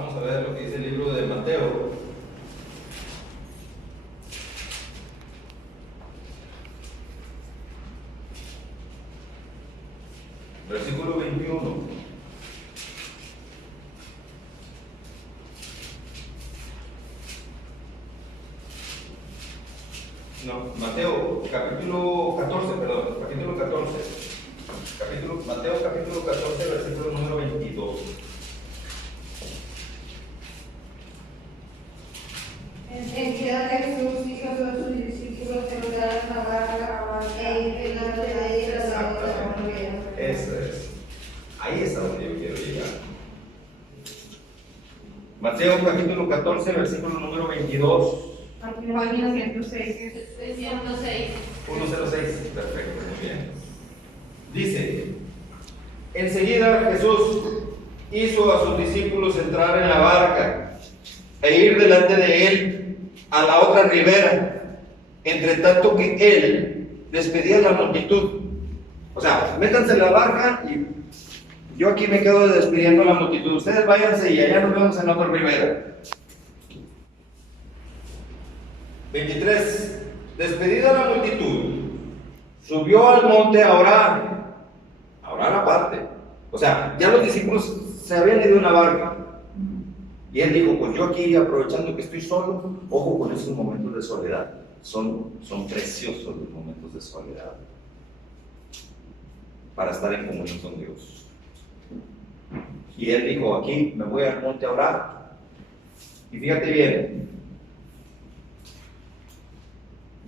Vamos a ver lo que dice el libro de Mateo. Versículo 21. No, Mateo capítulo 14, perdón, capítulo 14. Mateo capítulo 14, versículo número 22. Enseguida Jesús dijo a sus discípulos que entraran a la barca e ir delante de ellos a la otra orilla. Eso es. Ahí es a donde yo quiero llegar. Mateo capítulo 14, versículo número 22. Página 106. 106. 106. Perfecto, muy bien. Dice: enseguida Jesús hizo a sus discípulos entrar en la barca e ir delante de él a la otra ribera, entre tanto que él despedía a la multitud. O sea, métanse en la barca y yo aquí me quedo despidiendo a la multitud. Ustedes váyanse y allá nos vemos en la otra ribera. 23. Despedida la multitud, subió al monte a orar aparte. O sea, ya los discípulos se habían ido en la barca. Y él dijo: pues yo aquí, aprovechando que estoy solo, ojo con esos momentos de soledad. Son preciosos los momentos de soledad para estar en comunión con Dios. Y él dijo: aquí me voy al monte a orar. Y fíjate bien.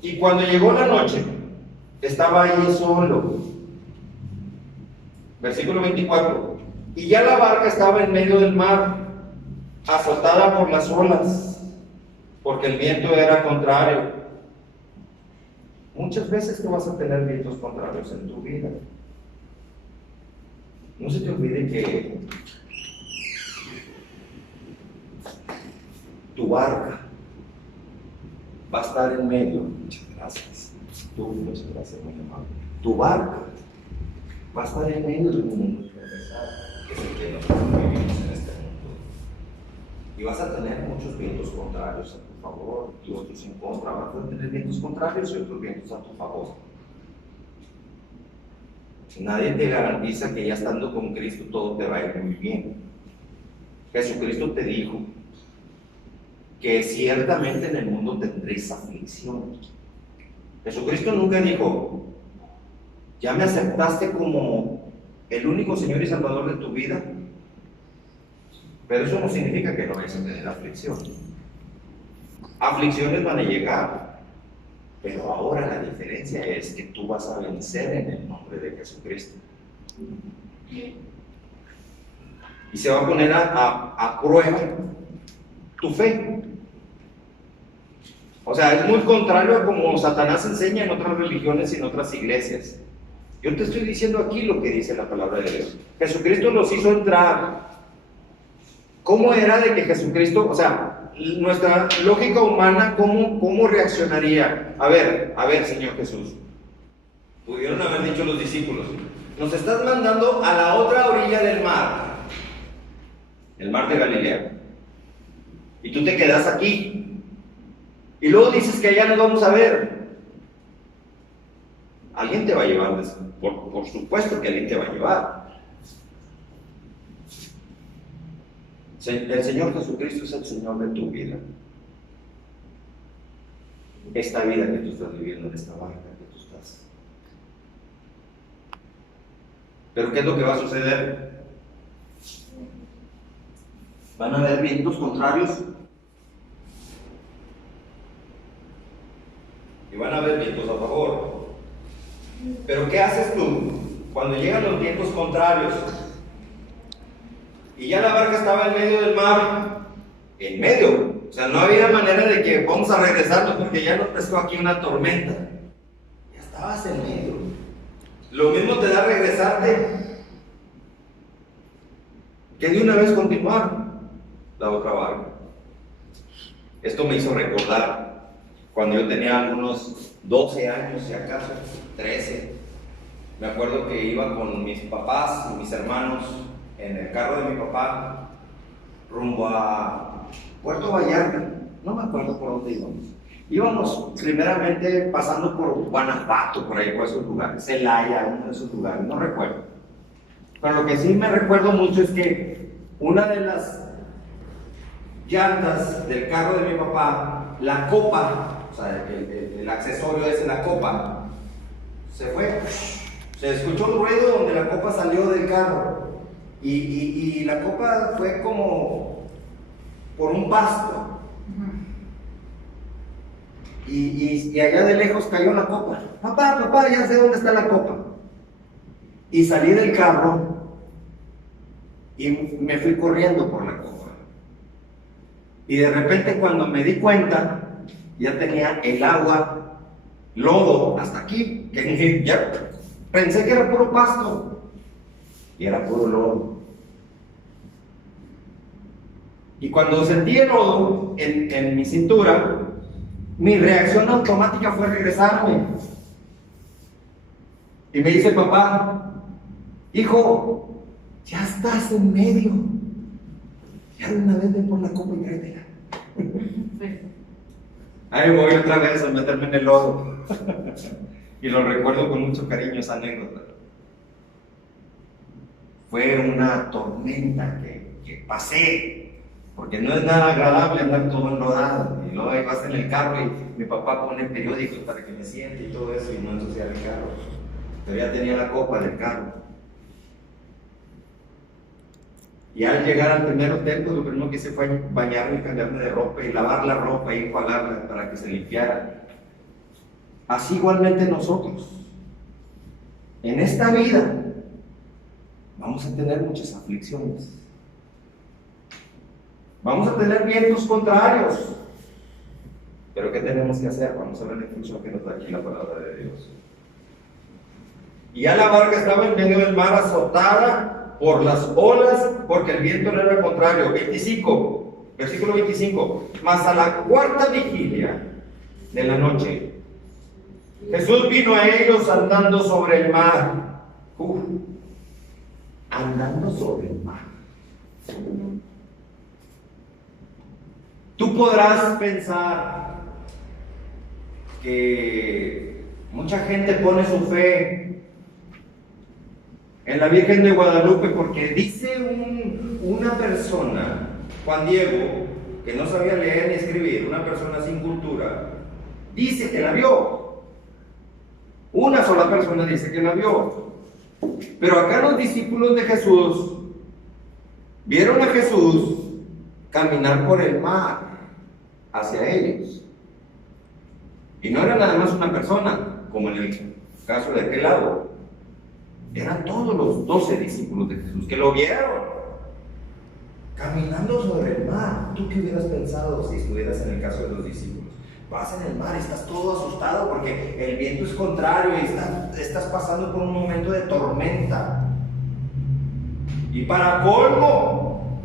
Y cuando llegó la noche, estaba allí solo. Versículo 24. Y ya la barca estaba en medio del mar, azotada por las olas, porque el viento era contrario. Muchas veces tú vas a tener vientos contrarios en tu vida. No se te olvide que tu barca va a estar en medio. Muchas gracias. Muchas gracias, muy amable. Tu barca va a estar en medio de un mundo que es el que nosotros vivimos en este mundo. Y vas a tener muchos vientos contrarios a tu favor y otros en contra. Vas a tener vientos contrarios y otros vientos a tu favor. Nadie te garantiza que ya estando con Cristo todo te va a ir muy bien. Jesucristo te dijo que ciertamente en el mundo tendréis aflicción. Jesucristo nunca dijo: ya me aceptaste como el único Señor y Salvador de tu vida. Pero eso no significa que no vayas a tener aflicción. Aflicciones van a llegar, pero ahora la diferencia es que tú vas a vencer en el nombre de Jesucristo. Y se va a poner a prueba tu fe. O sea, es muy contrario a como Satanás enseña en otras religiones y en otras iglesias. Yo te estoy diciendo aquí lo que dice la palabra de Dios. Jesucristo los hizo entrar. ¿Cómo era de que Jesucristo, o sea, nuestra lógica humana, cómo reaccionaría? A ver, Señor Jesús. Pudieron haber dicho los discípulos: nos estás mandando a la otra orilla del mar, el mar de Galilea, y tú te quedas aquí. Y luego dices que allá nos vamos a ver. Alguien te va a llevar, por supuesto que alguien te va a llevar. El Señor Jesucristo es el Señor de tu vida. Esta vida que tú estás viviendo, en esta barca que tú estás. Pero ¿qué es lo que va a suceder? Van a haber vientos contrarios. Y van a haber vientos a favor. Pero ¿qué haces tú cuando llegan los vientos contrarios? Y ya la barca estaba en medio del mar. En medio. O sea, no había manera de que vamos a regresarnos porque ya nos pescó aquí una tormenta. Ya estabas en medio. Lo mismo te da regresarte que de una vez continuar la otra barca. Esto me hizo recordar cuando yo tenía algunos 12 años, si acaso 13, me acuerdo que iba con mis papás y mis hermanos en el carro de mi papá rumbo a Puerto Vallarta, no me acuerdo por dónde íbamos. Íbamos primeramente pasando por Guanajuato, por ahí, por esos lugares, Celaya, uno de esos lugares, no recuerdo. Pero lo que sí me recuerdo mucho es que una de las llantas del carro de mi papá, la copa, o sea, el accesorio ese, la copa, se fue. Se escuchó un ruido donde la copa salió del carro y la copa fue como por un pasto. Y allá de lejos cayó la copa. Papá, ya sé dónde está la copa. Y salí del carro y me fui corriendo por la copa. Y de repente cuando me di cuenta, ya tenía el agua, lodo, hasta aquí, que ya pensé que era puro pasto. Y era puro lodo. Y cuando sentí el lodo en mi cintura, mi reacción automática fue regresarme. Y me dice papá, hijo, ya estás en medio. Ya de una vez ven por la copa y tráetela. Ahí voy otra vez a meterme en el lodo. Y lo recuerdo con mucho cariño esa anécdota. Fue una tormenta que pasé. Porque no es nada agradable andar todo enlodado. Y luego ahí vas en el carro y mi papá pone periódicos para que me siente y todo eso y no ensuciar el carro. Pero ya tenía la copa del carro. Y al llegar al primer hotel, pues lo primero que hice fue bañarme y cambiarme de ropa y lavar la ropa y enjuagarla para que se limpiara. Así igualmente nosotros. En esta vida vamos a tener muchas aflicciones. Vamos a tener vientos contrarios. Pero ¿qué tenemos que hacer? Vamos a ver la instrucción que nos da aquí la palabra de Dios. Y ya la barca estaba en medio del mar, azotada por las olas, porque el viento no era contrario. 25, versículo 25. Mas a la cuarta vigilia de la noche, Jesús vino a ellos andando sobre el mar. Andando sobre el mar. Tú podrás pensar que mucha gente pone su fe en la Virgen de Guadalupe porque dice una persona, Juan Diego, que no sabía leer ni escribir, una persona sin cultura, dice que la vio. Una sola persona dice que la vio. Pero acá los discípulos de Jesús vieron a Jesús caminar por el mar hacia ellos. Y no era nada más una persona, como en el caso de aquel lado. Eran todos los 12 discípulos de Jesús que lo vieron caminando sobre el mar. ¿Tú qué hubieras pensado si estuvieras en el caso de los discípulos? Vas en el mar, estás todo asustado porque el viento es contrario y estás pasando por un momento de tormenta. Y para colmo,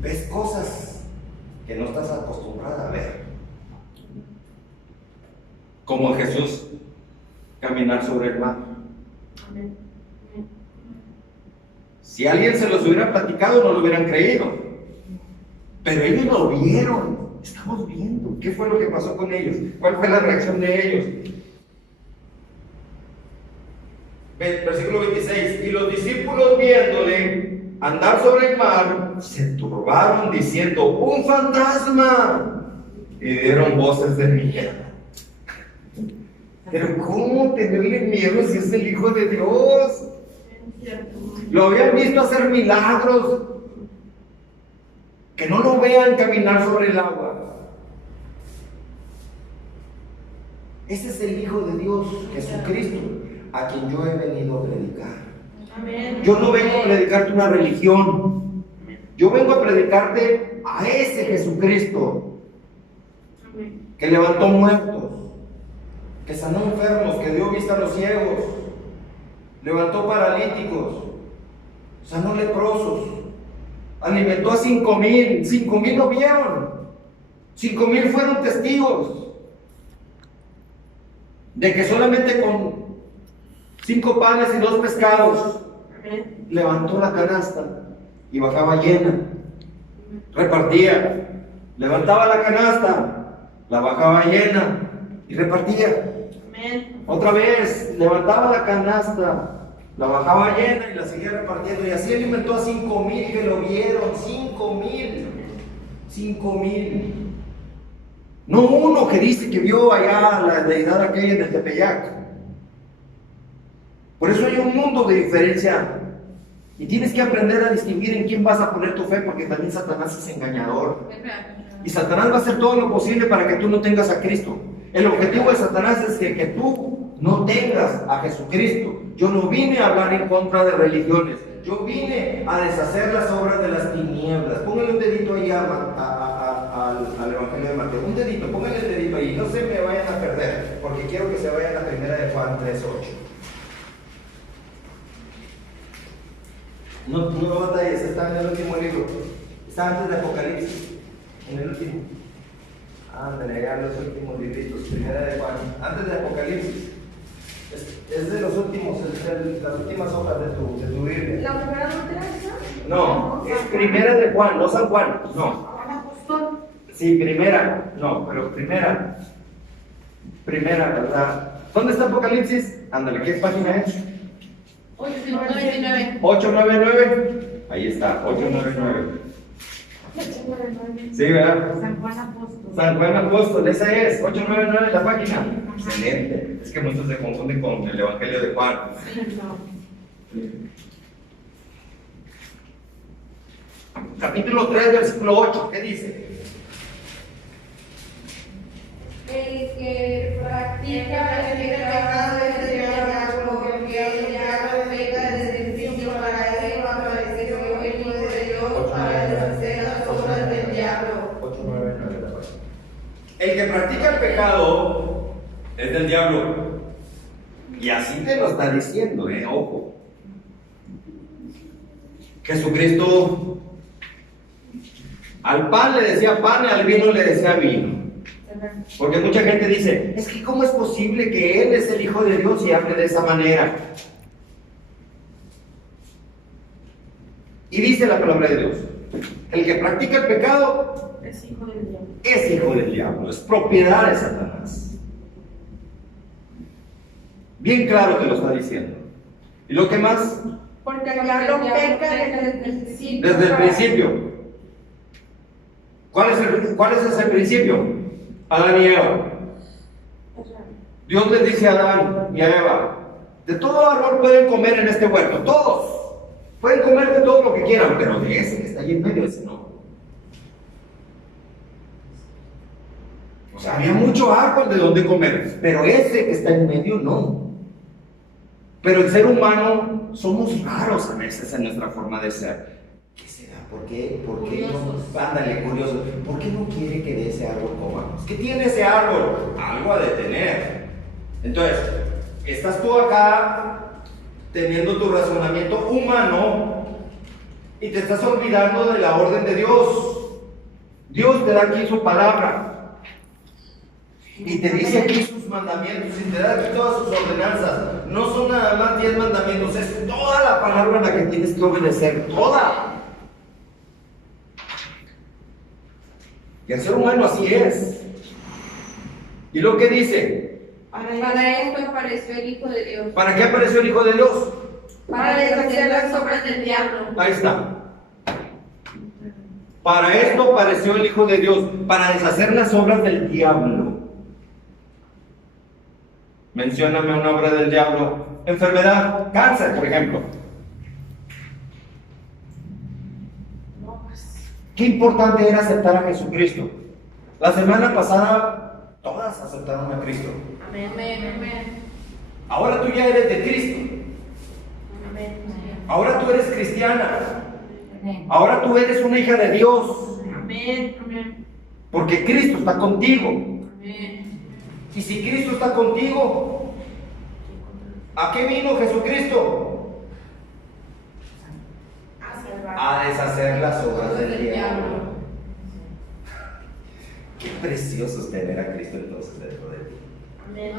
ves cosas que no estás acostumbrada a ver. Como Jesús caminar sobre el mar. Si alguien se los hubiera platicado, no lo hubieran creído. Pero ellos lo vieron. Estamos viendo. ¿Qué fue lo que pasó con ellos? ¿Cuál fue la reacción de ellos? Versículo 26. Y los discípulos viéndole andar sobre el mar, se turbaron diciendo: ¡un fantasma! Y dieron voces de miedo. Pero ¿cómo tenerle miedo si es el Hijo de Dios? Lo habían visto hacer milagros. Que no lo vean caminar sobre el agua. Ese es el Hijo de Dios, Jesucristo, a quien yo he venido a predicar. Amén. Yo no vengo a predicarte una religión. Yo vengo a predicarte a ese Jesucristo. Amén. Que levantó muertos, que sanó enfermos, que dio vista a los ciegos, levantó paralíticos, sanó leprosos, alimentó a 5,000. 5,000 lo vieron. 5,000 fueron testigos de que solamente con 5 panes y 2 pescados levantó la canasta y bajaba llena. repartía. Levantaba la canasta, la bajaba llena y repartía. Amén. Otra vez, levantaba la canasta, la bajaba llena y la seguía repartiendo. Y así alimentó a 5,000 que lo vieron. 5,000. 5,000. No uno que dice que vio allá la deidad aquella en el Tepeyac. Por eso hay un mundo de diferencia. Y tienes que aprender a distinguir en quién vas a poner tu fe, porque también Satanás es engañador. Y Satanás va a hacer todo lo posible para que tú no tengas a Cristo. El objetivo de Satanás es que tú no tengas a Jesucristo. Yo no vine a hablar en contra de religiones. Yo vine a deshacer las obras de las tinieblas. Póngale un dedito ahí al Evangelio de Mateo. Un dedito, póngale el dedito ahí. No se me vayan a perder, porque quiero que se vayan a primera de Juan 3:8. No batalles, está en el último libro. Está antes de Apocalipsis. En el último. Ándale, ya los últimos libritos. Primera de Juan. Antes de Apocalipsis. Es de los últimos, es de las últimas hojas de tu Biblia. ¿La primera doctrina? No, es primera de Juan, no San Juan. No. Apóstol. Sí, primera. No, pero primera. Primera, ¿verdad? ¿Dónde está Apocalipsis? Ándale, ¿qué página es? 899. 899. Ahí está, 899. Sí, ¿verdad? San Juan Apóstol. San Juan Apóstol, esa es, 899 la página. Excelente. Es que muchos se confunden con el Evangelio de Juan. Capítulo 3, versículo 8, ¿qué dice? El que practica el pecado es el diablo, porque el diablo peca desde el principio. Para eso apareció el Hijo de Dios, para deshacer las obras del diablo. 899 la página. El que practica el pecado es del diablo. Y así te lo está diciendo, ojo. Jesucristo al pan le decía pan y al vino le decía vino. Porque mucha gente dice, es que ¿cómo es posible que Él es el Hijo de Dios y hable de esa manera? Y dice la palabra de Dios, el que practica el pecado Es hijo del diablo. es hijo del diablo, es propiedad de Satanás. Bien claro te lo está diciendo. ¿Y lo que más? Porque el diablo peca desde el principio. Desde el principio. ¿Cuál es ese principio? Adán y Eva. Dios les dice a Adán y a Eva, de todo árbol pueden comer en este huerto, todos. Pueden comer de todo lo que quieran, pero de ese que está ahí en medio, ese no. O sea, había mucho árbol de donde comer, pero ese que está en medio no. Pero el ser humano somos raros a veces en nuestra forma de ser. ¿Qué será? ¿Por qué no? Ándale, curioso. ¿Por qué no quiere que de ese árbol comamos? ¿Qué tiene ese árbol? Algo ha de tener. Entonces, estás tú acá teniendo tu razonamiento humano y te estás olvidando de la orden de Dios. Dios te da aquí su palabra y te dice aquí sus mandamientos y te da aquí todas sus ordenanzas. No son nada más 10 mandamientos, es toda la palabra en la que tienes que obedecer, toda. Y el ser humano así es. ¿Y lo que dice? Para esto apareció el Hijo de Dios. ¿Para qué apareció el Hijo de Dios? Para deshacer las obras del diablo. Ahí está. Para esto apareció el Hijo de Dios, para deshacer las obras del diablo. Mencióname una obra del diablo. Enfermedad, cáncer, por ejemplo. Qué importante era aceptar a Jesucristo. La semana pasada, todas aceptaron a Cristo. Amén. Amén. Ahora tú ya eres de Cristo. Amén. Ahora tú eres cristiana. Amén. Ahora tú eres una hija de Dios. Amén. Amén. Porque Cristo está contigo. Amén. Y si Cristo está contigo, ¿a qué vino Jesucristo? A deshacer las obras del diablo. Qué precioso es tener a Cristo entonces dentro de ti.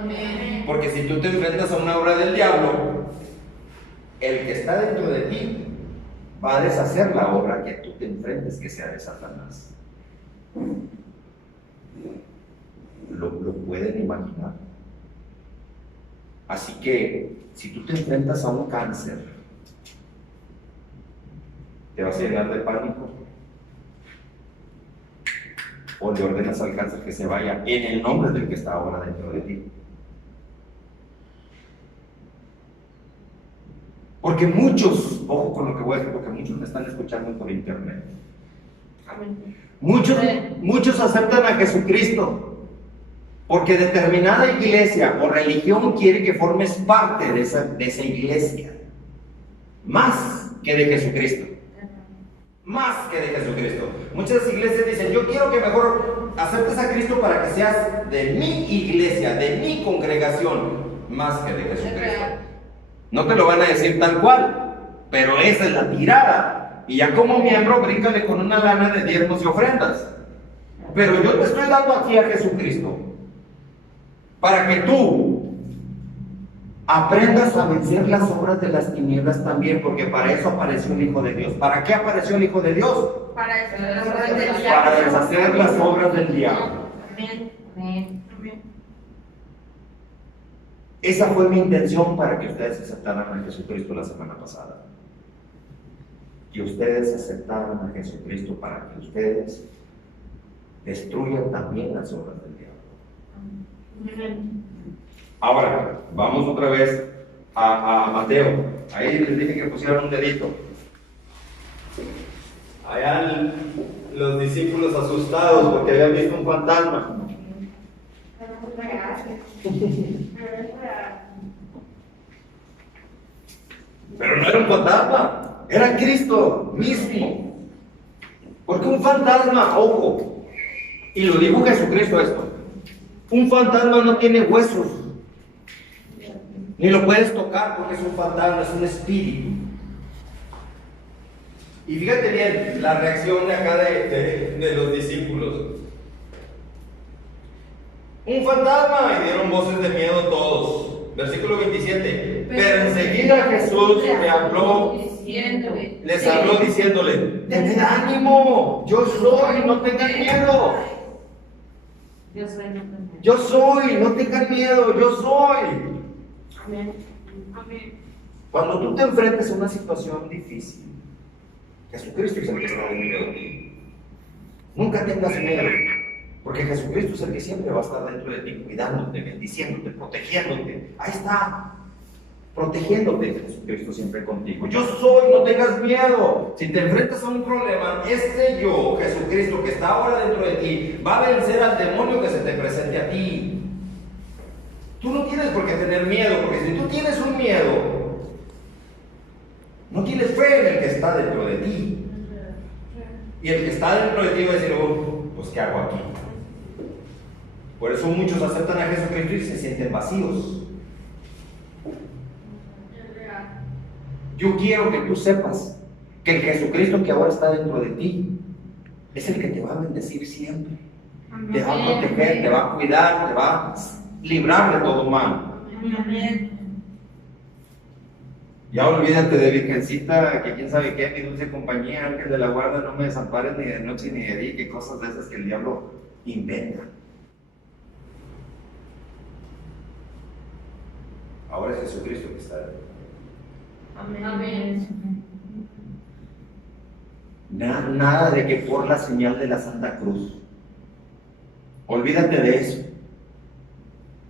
Amén. Porque si tú te enfrentas a una obra del diablo, el que está dentro de ti va a deshacer la obra que tú te enfrentes que sea de Satanás. ¿Lo pueden imaginar? Así que, si tú te enfrentas a un cáncer, ¿te vas a llenar de pánico? ¿O le ordenas al cáncer que se vaya en el nombre del que está ahora dentro de ti? Porque muchos, ojo con lo que voy a decir, porque muchos me están escuchando por internet. Muchos aceptan a Jesucristo porque determinada iglesia o religión quiere que formes parte de esa iglesia, más que de Jesucristo. Más que de Jesucristo. Muchas iglesias dicen, yo quiero que mejor aceptes a Cristo para que seas de mi iglesia, de mi congregación, más que de Jesucristo. No te lo van a decir tal cual, pero esa es la tirada. Y ya como miembro, bríncale con una lana de diezmos y ofrendas. Pero yo te estoy dando aquí a Jesucristo para que tú aprendas a vencer las obras de las tinieblas también, porque para eso apareció el Hijo de Dios. ¿Para qué apareció el Hijo de Dios? Para deshacer Para deshacer las obras del diablo. Amén. Amén. Esa fue mi intención para que ustedes aceptaran a Jesucristo la semana pasada. Que ustedes aceptaran a Jesucristo para que ustedes destruyan también las obras del diablo. Ahora, vamos otra vez a Mateo. Ahí les dije que pusieran un dedito. Allá los discípulos asustados porque habían visto un fantasma. Pero no era un fantasma, era Cristo mismo. Porque un fantasma, ojo, y lo dijo Jesucristo esto, un fantasma no tiene huesos, ni lo puedes tocar porque es un fantasma, es un espíritu. Y fíjate bien la reacción de acá de los discípulos. Un fantasma, y dieron voces de miedo todos. Versículo 27. Pero enseguida Jesús les habló diciéndole, tened ánimo, yo soy, no tengan miedo. Yo soy, no tengan miedo, yo soy. Amén. Cuando tú te enfrentes a una situación difícil, Jesucristo es el que está dentro de ti. Nunca tengas miedo, porque Jesucristo es el que siempre va a estar dentro de ti, cuidándote, bendiciéndote, protegiéndote. Ahí está, protegiéndote, Jesucristo siempre contigo. Yo soy, no tengas miedo. Si te enfrentas a un problema, este yo, Jesucristo, que está ahora dentro de ti, va a vencer al demonio que se te presente a ti. Tú no tienes por qué tener miedo, porque si tú tienes un miedo, no tienes fe en el que está dentro de ti. Y el que está dentro de ti va a decir, oh, pues ¿qué hago aquí? Por eso muchos aceptan a Jesucristo y se sienten vacíos. Yo quiero que tú sepas que el Jesucristo que ahora está dentro de ti es el que te va a bendecir siempre. Te va a proteger, te va a cuidar, te va a librar de todo mal. Ya olvídate de Virgencita, que quién sabe qué, mi dulce compañía, ángel de la guarda, no me desampares ni de noche ni de día, que cosas de esas que el diablo inventa. Ahora es Jesucristo que está dentro. Amén. Nada de que por la señal de la Santa Cruz. Olvídate de eso.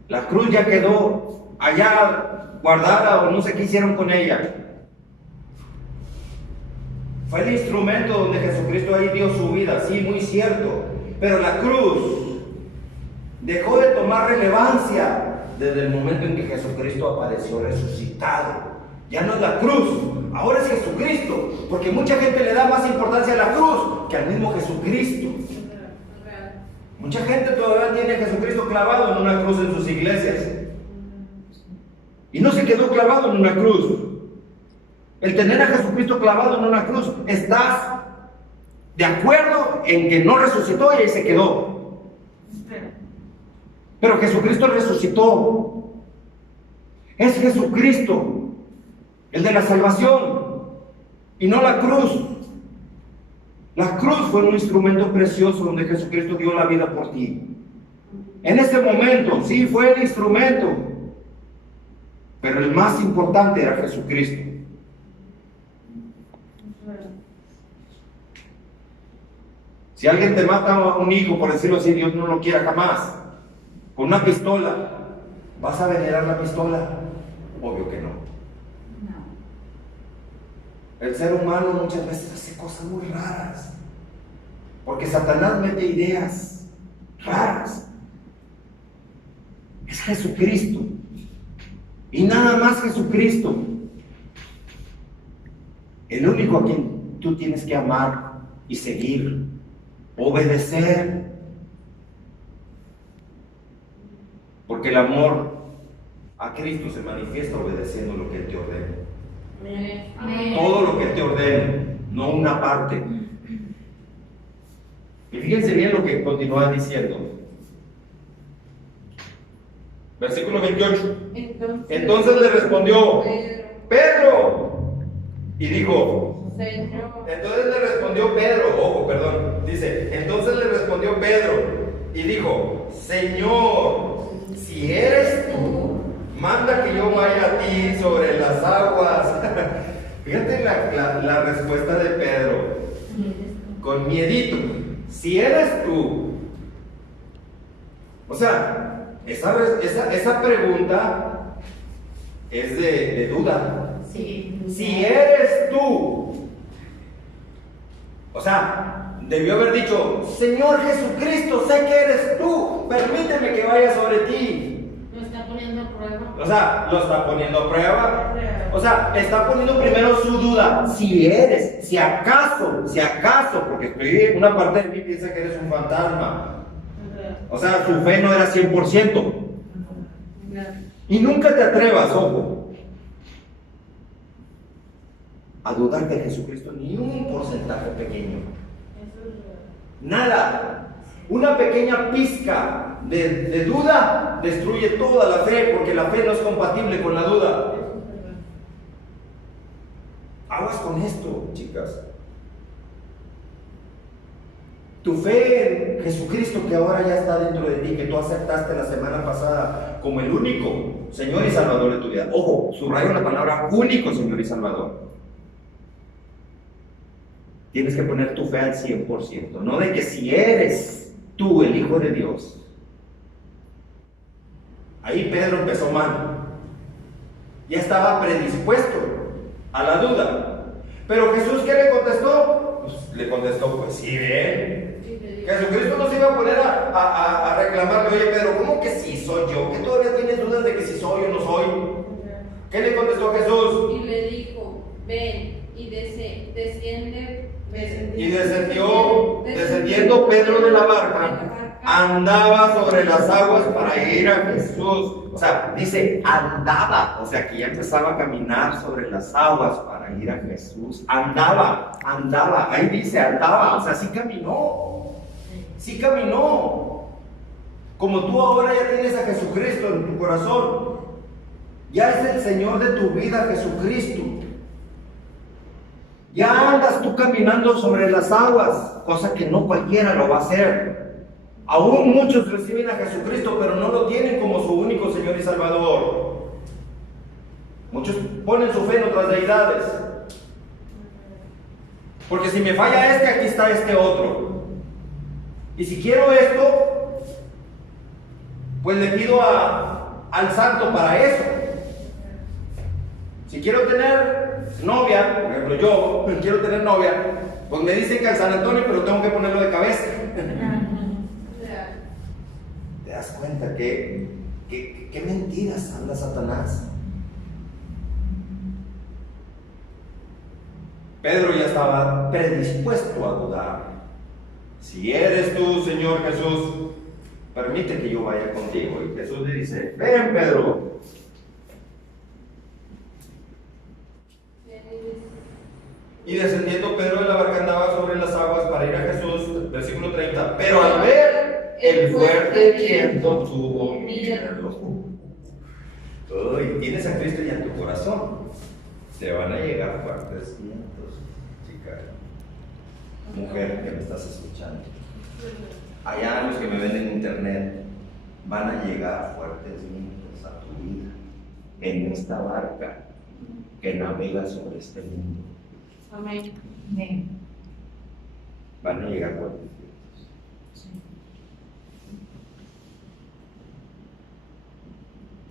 La cruz ya quedó allá guardada o no sé qué hicieron con ella. Fue el instrumento donde Jesucristo ahí dio su vida, sí, muy cierto. Pero la cruz dejó de tomar relevancia desde el momento en que Jesucristo apareció resucitado. Ya no es la cruz, ahora es Jesucristo, porque mucha gente le da más importancia a la cruz que al mismo Jesucristo. Mucha gente todavía tiene a Jesucristo clavado en una cruz en sus iglesias. Y no se quedó clavado en una cruz. El tener a Jesucristo clavado en una cruz, estás de acuerdo en que no resucitó y ahí se quedó. Pero Jesucristo resucitó. Es Jesucristo, el de la salvación. y no la cruz. La cruz fue un instrumento precioso donde Jesucristo dio la vida por ti. En ese momento, sí, fue el instrumento, pero el más importante era Jesucristo. Si alguien te mata a un hijo, por decirlo así, Dios no lo quiera jamás, con una pistola, ¿vas a venerar la pistola? Obvio que no. El ser humano muchas veces hace cosas muy raras, porque Satanás mete ideas raras. Es Jesucristo, y nada más Jesucristo, el único a quien tú tienes que amar y seguir, obedecer, porque el amor a Cristo se manifiesta obedeciendo lo que Él te ordena. Amén. Todo lo que Él te ordene, no una parte. Y fíjense bien lo que continúa diciendo. Versículo 28. Entonces le respondió Pedro y dijo, entonces le respondió Pedro, ojo, perdón, dice, entonces le respondió Pedro y dijo, Señor, si eres tú, manda que yo vaya a ti sobre las aguas. Fíjate la respuesta de Pedro, con miedito, si eres tú. O sea, esa pregunta es de duda. Sí. Si eres tú. O sea, debió haber dicho, Señor Jesucristo, sé que eres tú, permíteme que vaya sobre ti. Lo está poniendo a prueba. O sea, lo está poniendo a prueba. O sea, está poniendo primero su duda. Si eres, si acaso, porque una parte de mí piensa que eres un fantasma. O sea, su fe no era 100%. Y nunca te atrevas, ojo, a dudar de Jesucristo ni un porcentaje pequeño. Nada. Una pequeña pizca de duda destruye toda la fe, porque la fe no es compatible con la duda. Aguas con esto, chicas. Tu fe en Jesucristo, que ahora ya está dentro de ti, que tú aceptaste la semana pasada como el único Señor y Salvador de tu vida. Ojo, subrayo la palabra único Señor y Salvador. Tienes que poner tu fe al 100%, no de que si eres tú el Hijo de Dios. Ahí Pedro empezó mal. Ya estaba predispuesto a la duda. Pero Jesús, ¿qué le contestó? Pues le contestó, pues sí, ven. Jesucristo no se iba a poner a reclamarle, oye Pedro, ¿cómo que sí soy yo? ¿Que todavía tienes dudas de que si soy o no soy? ¿Qué le contestó Jesús? Y le dijo, ven y desciende. Y descendiendo Pedro de la barca, andaba sobre las aguas para ir a Jesús. O sea, dice andaba, o sea que ya empezaba a caminar sobre las aguas para ir a Jesús. Andaba, ahí dice andaba, o sea, sí caminó. Como tú ahora ya tienes a Jesucristo en tu corazón, ya es el Señor de tu vida, Jesucristo. Ya andas tú caminando sobre las aguas, cosa que no cualquiera lo va a hacer. Aún muchos reciben a Jesucristo, pero no lo tienen como su único Señor y Salvador. Muchos ponen su fe en otras deidades. Porque si me falla este, aquí está este otro. Y si quiero esto, pues le pido al santo para eso. Si quiero tener novia, por ejemplo yo quiero tener novia, pues me dicen que al San Antonio, pero tengo que ponerlo de cabeza. ¿Te das cuenta qué mentiras anda Satanás? Pedro ya estaba predispuesto a dudar. Si eres tú, Señor Jesús, permite que yo vaya contigo. Y Jesús le dice, ven Pedro. Y descendiendo Pedro de la barca andaba sobre las aguas para ir a Jesús, versículo 30. Pero al ver el fuerte viento tuvo miedo. Uy, tienes a Cristo ya en tu corazón. Te van a llegar fuertes vientos. mujer que me estás escuchando, allá los que me ven en internet, van a llegar fuertes vientos a tu vida en esta barca que navega sobre este mundo. Amén. Van a llegar fuertes vientos.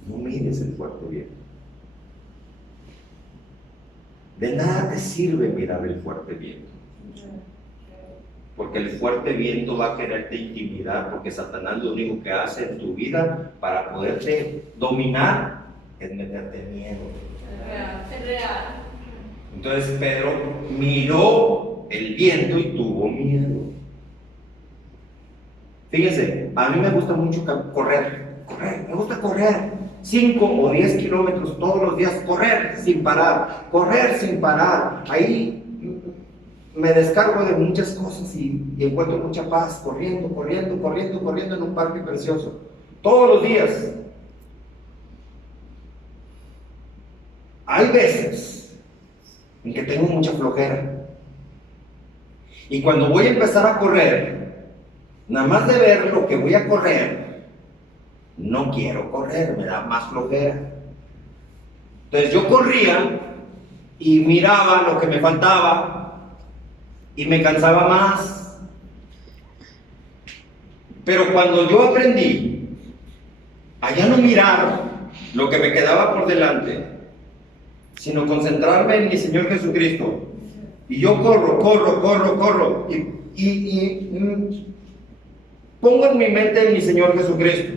No mires el fuerte viento. De nada te sirve mirar el fuerte viento. Porque el fuerte viento va a quererte intimidar, porque Satanás lo único que hace en tu vida para poderte dominar es meterte miedo. Es real. Entonces Pedro miró el viento y tuvo miedo. Fíjense, a mí me gusta mucho correr, me gusta correr 5 o 10 kilómetros todos los días, correr sin parar. Ahí me descargo de muchas cosas y encuentro mucha paz, corriendo en un parque precioso, todos los días. Hay veces en que tengo mucha flojera, y cuando voy a empezar a correr, nada más de ver lo que voy a correr, no quiero correr, me da más flojera. Entonces yo corría y miraba lo que me faltaba y me cansaba más. Pero cuando yo aprendí a ya no mirar lo que me quedaba por delante, sino concentrarme en mi Señor Jesucristo, y yo corro y pongo en mi mente en mi Señor Jesucristo,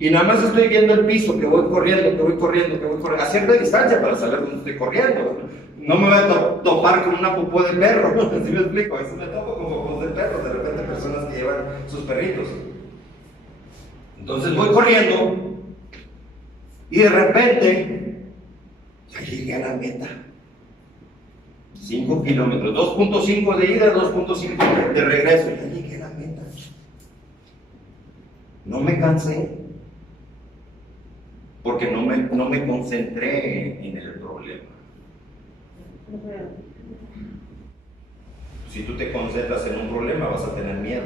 y nada más estoy viendo el piso, que voy corriendo a cierta distancia para saber dónde estoy corriendo. No me voy a topar con una popó de perro, ¿sí me explico? A veces me topo con popós de perro, de repente personas que llevan sus perritos. Entonces voy corriendo y de repente ya llegué a la meta. 5 kilómetros, 2.5 de ida, 2.5 de regreso. Ya llegué a la meta. No me cansé, porque no me concentré en el problema. Si tú te concentras en un problema, vas a tener miedo.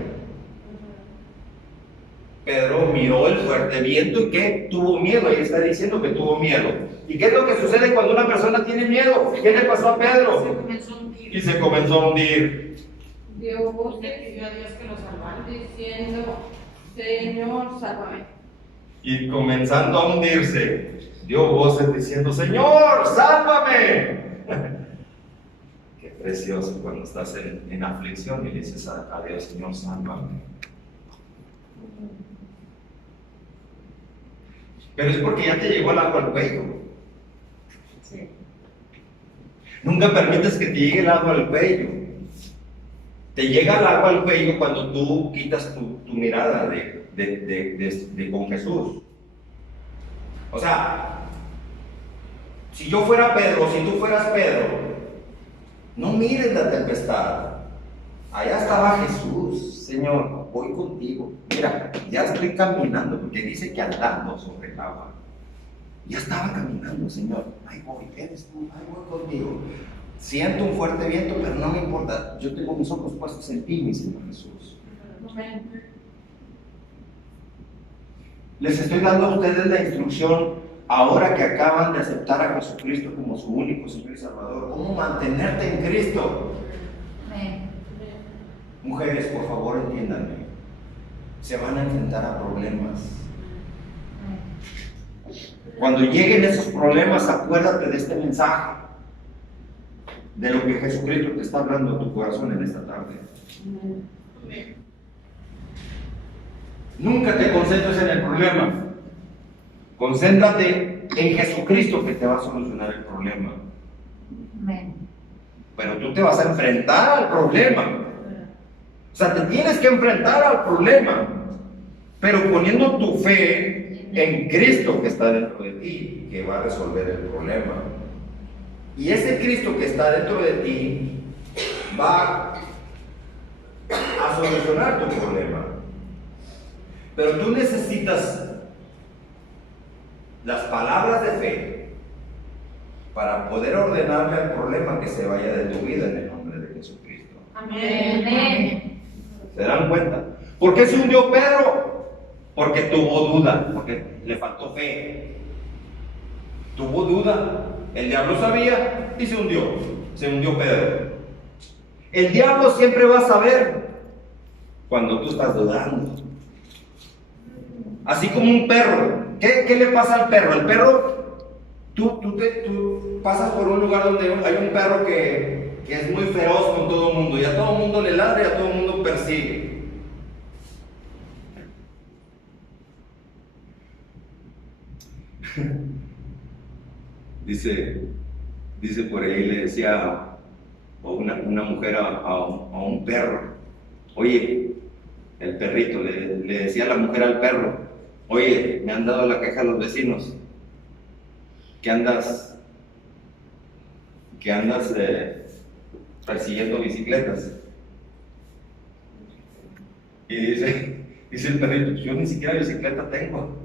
Pedro miró el fuerte viento y ¿qué? Tuvo miedo. Ahí está diciendo que tuvo miedo. ¿Y qué es lo que sucede cuando una persona tiene miedo? ¿Qué le pasó a Pedro? Y se comenzó a hundir. Dios le pidió a Dios que lo salvara, diciendo: Señor, sálvame. Y comenzando a hundirse, dio voces diciendo: Señor, sálvame. Qué precioso cuando estás en aflicción y dices a Dios: Señor, sálvame. Pero es porque ya te llegó el agua al cuello. Sí. Nunca permites que te llegue el agua al cuello. Te llega el agua al cuello cuando tú quitas tu mirada de con Jesús. O sea, si yo fuera Pedro, si tú fueras Pedro, no mires la tempestad. Allá estaba Jesús. Señor, voy contigo. Mira, ya estoy caminando, porque dice que andando sobre el agua. Ya estaba caminando, Señor. Ahí voy, eres tú, ahí voy contigo. Siento un fuerte viento, pero no me importa. Yo tengo mis ojos puestos en ti, mi Señor Jesús. Les estoy dando a ustedes la instrucción, ahora que acaban de aceptar a Jesucristo como su único Señor y Salvador, cómo mantenerte en Cristo. Amén. Mujeres, por favor, entiéndanme. Se van a enfrentar a problemas. Cuando lleguen esos problemas, acuérdate de este mensaje, de lo que Jesucristo te está hablando a tu corazón en esta tarde. Nunca te concentres en el problema. Concéntrate en Jesucristo, que te va a solucionar el problema. Amén. Pero tú te vas a enfrentar al problema. O sea, te tienes que enfrentar al problema, pero poniendo tu fe en Cristo que está dentro de ti, que va a resolver el problema. Y ese Cristo que está dentro de ti va a solucionar tu problema. Pero tú necesitas las palabras de fe para poder ordenarle al problema que se vaya de tu vida en el nombre de Jesucristo. Amén. ¿Se dan cuenta? ¿Por qué se hundió Pedro? Porque tuvo duda, porque le faltó fe. Tuvo duda. El diablo sabía y se hundió. Se hundió Pedro. El diablo siempre va a saber cuando tú estás dudando. Así como un perro. ¿Qué le pasa al perro? El perro, tú pasas por un lugar donde hay un perro que es muy feroz con todo el mundo. Y a todo el mundo le ladra y a todo el mundo persigue. Dice por ahí, le decía una mujer a un perro, oye, el perrito, le decía a la mujer al perro, oye, me han dado la queja los vecinos, que andas persiguiendo bicicletas. Y dice el perrito, yo ni siquiera bicicleta tengo.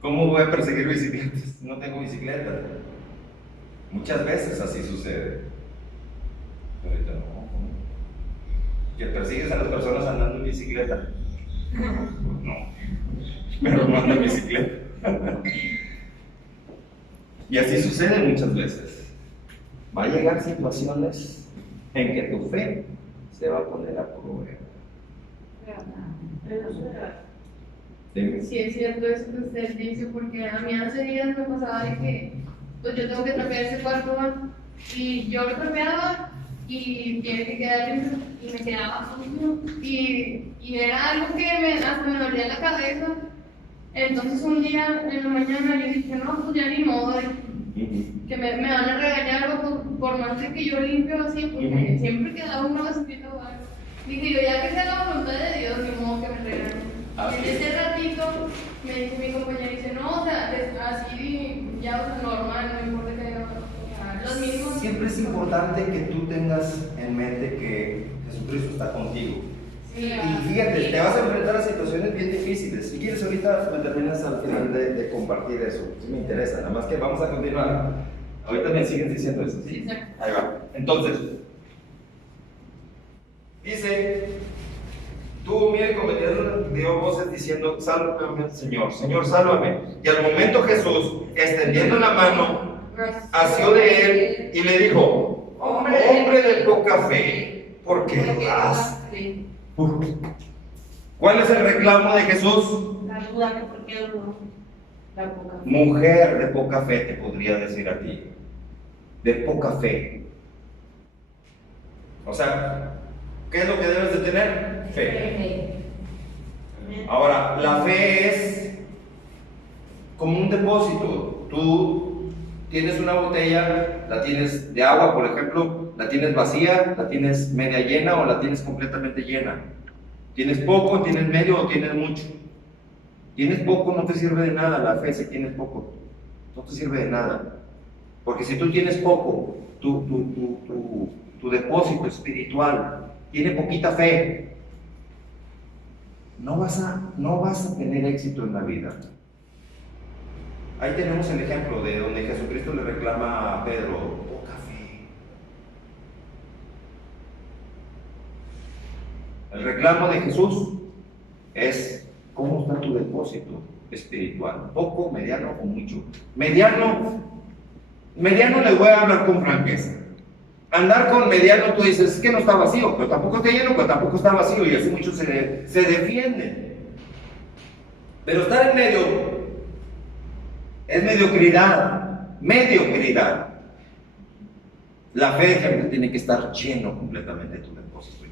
¿Cómo voy a perseguir bicicletas? No tengo bicicleta. Muchas veces así sucede. Ahorita no. ¿Que persigues a las personas andando en bicicleta? No. Pero no ando en bicicleta. Y así sucede muchas veces. Va a llegar situaciones en que tu fe se va a poner a prueba. Sí, es cierto eso que usted dice, porque a mí hace días me pasaba de que pues yo tengo que trapear ese cuarto, ¿no? Y yo lo trapeaba y tiene que quedar limpio y me quedaba sucio y era algo que hasta me dolía la cabeza. Entonces un día en la mañana yo dije, no, pues ya ni modo, que me van a regañar por más de que yo limpio así, porque siempre quedaba una basura o algo. Dije yo, ya que sea la voluntad de Dios, ni modo que me regañen. En ese ratito me dice mi compañera, dice, no, o sea, así ya, o sea, normal, no importa que haya los mismos. Siempre es importante que tú tengas en mente que Jesucristo está contigo. Sí, y fíjate, te vas a enfrentar a situaciones bien difíciles. Si quieres, ahorita me terminas al final de compartir eso. Si me interesa, nada más que vamos a continuar. Ahorita me siguen diciendo eso. ¿Sí? Ahí va. Entonces, dice, tuvo miedo y cometió, dio voces diciendo, sálvame, Señor, Señor, sálvame. Y al momento Jesús, extendiendo la mano, asió de él y le dijo, hombre de poca fe, ¿por qué dudas? ¿Cuál es el reclamo de Jesús? La duda que por qué dudó. La poca fe. Mujer de poca fe, te podría decir a ti. De poca fe. O sea, ¿qué es lo que debes de tener? Fe. Ahora, la fe es como un depósito. Tú tienes una botella, la tienes de agua, por ejemplo, la tienes vacía, la tienes media llena o la tienes completamente llena. Tienes poco, tienes medio o tienes mucho. Tienes poco, no te sirve de nada la fe si tienes poco. No te sirve de nada. Porque si tú tienes poco, tu depósito espiritual tiene poquita fe, no vas a tener éxito en la vida. Ahí tenemos el ejemplo de donde Jesucristo le reclama a Pedro, poca fe. El reclamo de Jesús es, ¿cómo está tu depósito espiritual? ¿Poco, mediano o mucho? Mediano les voy a hablar con franqueza. Andar con mediano, tú dices, es que no está vacío, pero tampoco está lleno, pero tampoco está vacío, y así muchos se defienden. Pero estar en medio es mediocridad. La fe siempre tiene que estar lleno completamente de tu depósito,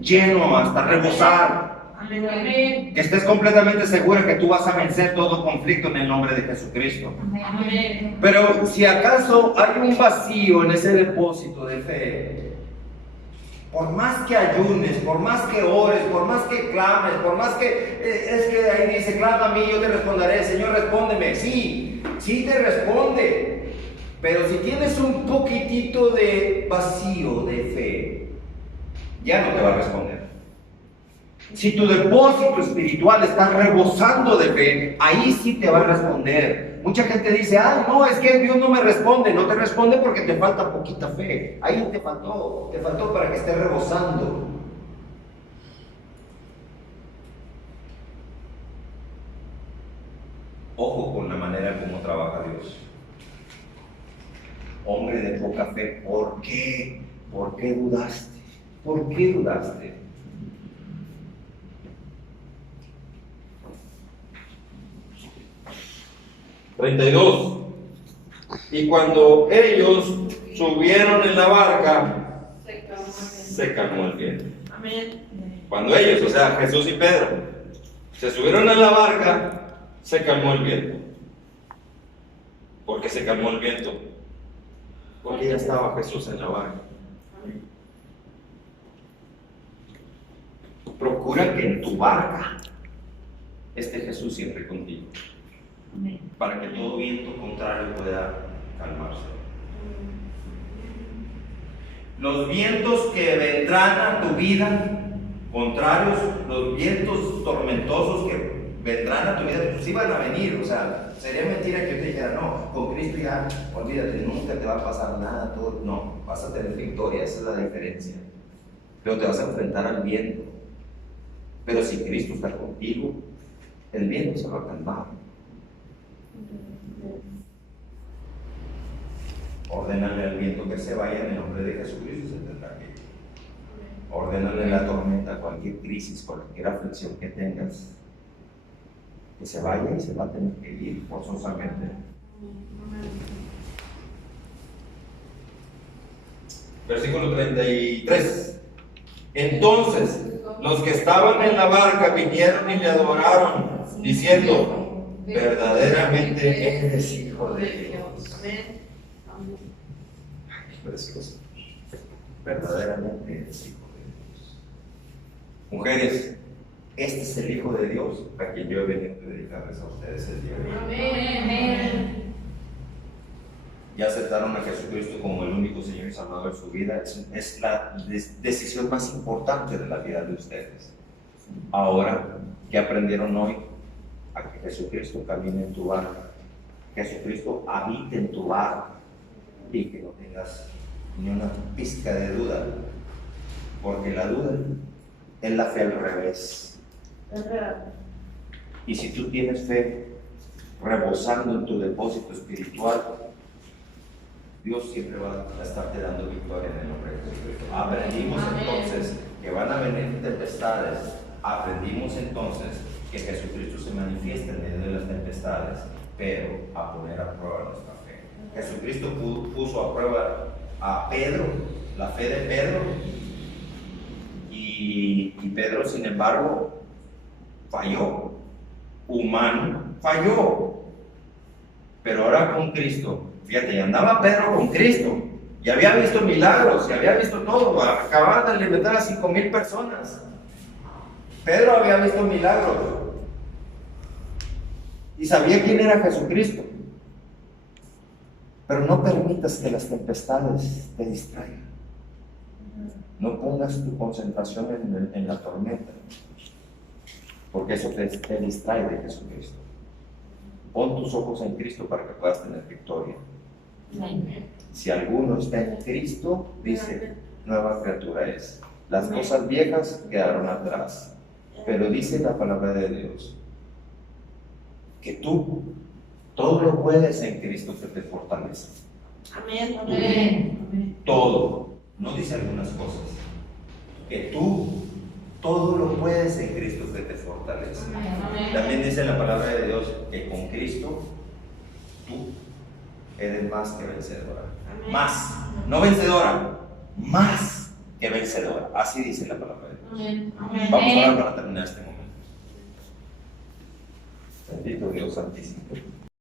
lleno hasta rebosar. Amén. Que estés completamente segura que tú vas a vencer todo conflicto en el nombre de Jesucristo. Amén. Pero si acaso hay un vacío en ese depósito de fe, por más que ayunes, por más que ores, por más que clames, por más que es que ahí dice, clama a mí, yo te responderé, Señor, respóndeme. Sí te responde, pero si tienes un poquitito de vacío de fe, ya no te va a responder. Si tu depósito espiritual está rebosando de fe, ahí sí te va a responder. Mucha gente dice, ah, no, es que Dios no me responde. No te responde porque te falta poquita fe. Ahí te faltó para que estés rebosando. Ojo con la manera como trabaja Dios. Hombre de poca fe, ¿por qué? ¿Por qué dudaste? ¿Por qué dudaste? Y cuando ellos subieron en la barca, se calmó el viento. Amén. Cuando ellos, o sea, Jesús y Pedro, se subieron en la barca, se calmó el viento. ¿Por qué se calmó el viento? Porque ya estaba Jesús en la barca. Procura que en tu barca esté Jesús siempre contigo, para que todo viento contrario pueda calmarse. Los vientos que vendrán a tu vida, contrarios, los vientos tormentosos que vendrán a tu vida, pues sí van a venir. O sea, sería mentira que yo te dijera, no, con Cristo ya, olvídate, nunca te va a pasar nada, todo. No, vas a tener victoria, esa es la diferencia. Pero te vas a enfrentar al viento. Pero si Cristo está contigo, el viento se va a calmar. Ordénale al viento que se vaya en el nombre de Jesucristo, se tendrá que ir. Ordénale la tormenta, cualquier crisis, cualquier aflicción que tengas, que se vaya y se va a tener que ir forzosamente. Versículo 33. Entonces, los que estaban en la barca vinieron y le adoraron, diciendo, verdaderamente eres hijo de Dios. Precioso. Verdaderamente eres hijo de Dios. Mujeres, Este es el Hijo de Dios a quien yo he venido a dedicarles a ustedes el día de hoy. Amén. Ya aceptaron a Jesucristo como el único Señor y Salvador de su vida. Es la decisión más importante de la vida de ustedes. Ahora, ¿qué aprendieron hoy? A que Jesucristo camine en tu barca, Jesucristo habite en tu barca, y que no tengas ni una pizca de duda, porque la duda es la fe al revés. Y si tú tienes fe rebosando en tu depósito espiritual, Dios siempre va a estarte dando victoria en el nombre de Jesucristo. Aprendimos entonces que van a venir tempestades. Aprendimos entonces que Jesucristo se manifiesta en medio de las tempestades, pero a poner a prueba nuestra fe. Jesucristo puso a prueba a Pedro, la fe de Pedro, y Pedro, sin embargo, falló. Humano, falló. Pero ahora con Cristo, fíjate, ya andaba Pedro con Cristo, ya había visto milagros, ya había visto todo, acababan de alimentar a 5,000 personas. Pedro había visto milagros y sabía quién era Jesucristo. Pero no permitas que las tempestades te distraigan. No pongas tu concentración en la tormenta, porque eso te distrae de Jesucristo. Pon tus ojos en Cristo para que puedas tener victoria. Si alguno está en Cristo, dice, nueva criatura es. Las cosas viejas quedaron atrás. Pero dice la palabra de Dios que tú todo lo puedes en Cristo que te fortalece. Amén. Amén. Todo. No dice algunas cosas. Que tú todo lo puedes en Cristo que te fortalece. Amén. También dice la palabra de Dios que con Cristo tú eres más que vencedora. Amén. Más, no vencedora, más que vencedora. Así dice la palabra de Dios. Amén. Vamos a orar para terminar este momento. Bendito Dios Santísimo.